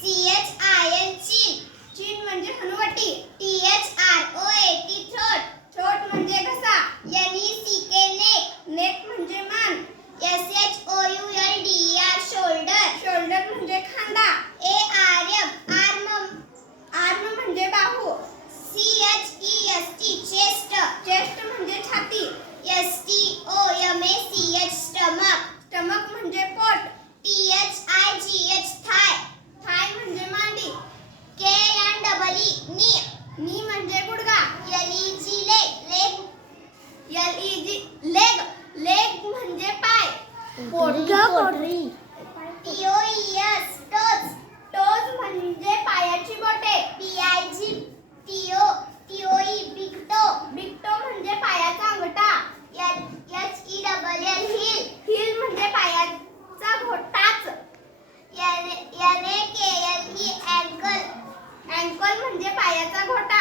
CHIN चीन, चीन म्हणजे हनुवटी. THROAT थ्रोट, थ्रोट म्हणजे घसा. NECK नेक, नेक म्हणजे मान. SHOULDER शोल्डर, शोल्डर म्हणजे खांदा. ARM आर्म म्हणजे बाहू. CHEST चेस्ट, चेस्ट म्हणजे छाती. STOMACH स्टमक, स्टमक म्हणजे पोट. THIGH थाय, थाय म्हणजे मांडी. KNEE नी, नी म्हणजे गुडघा. LEG लेग, लेग, लेग म्हणजे पाय. पोटरी. TOES टोज, टोज म्हणजे पायाची बोटे. TOE big toe, big toe म्हणजे पायाचा अंगठा. HELL हिल, हिल म्हणजे पायाचा टाच. NAKLE अँकल, अँकल म्हणजे पायाचा घोटा.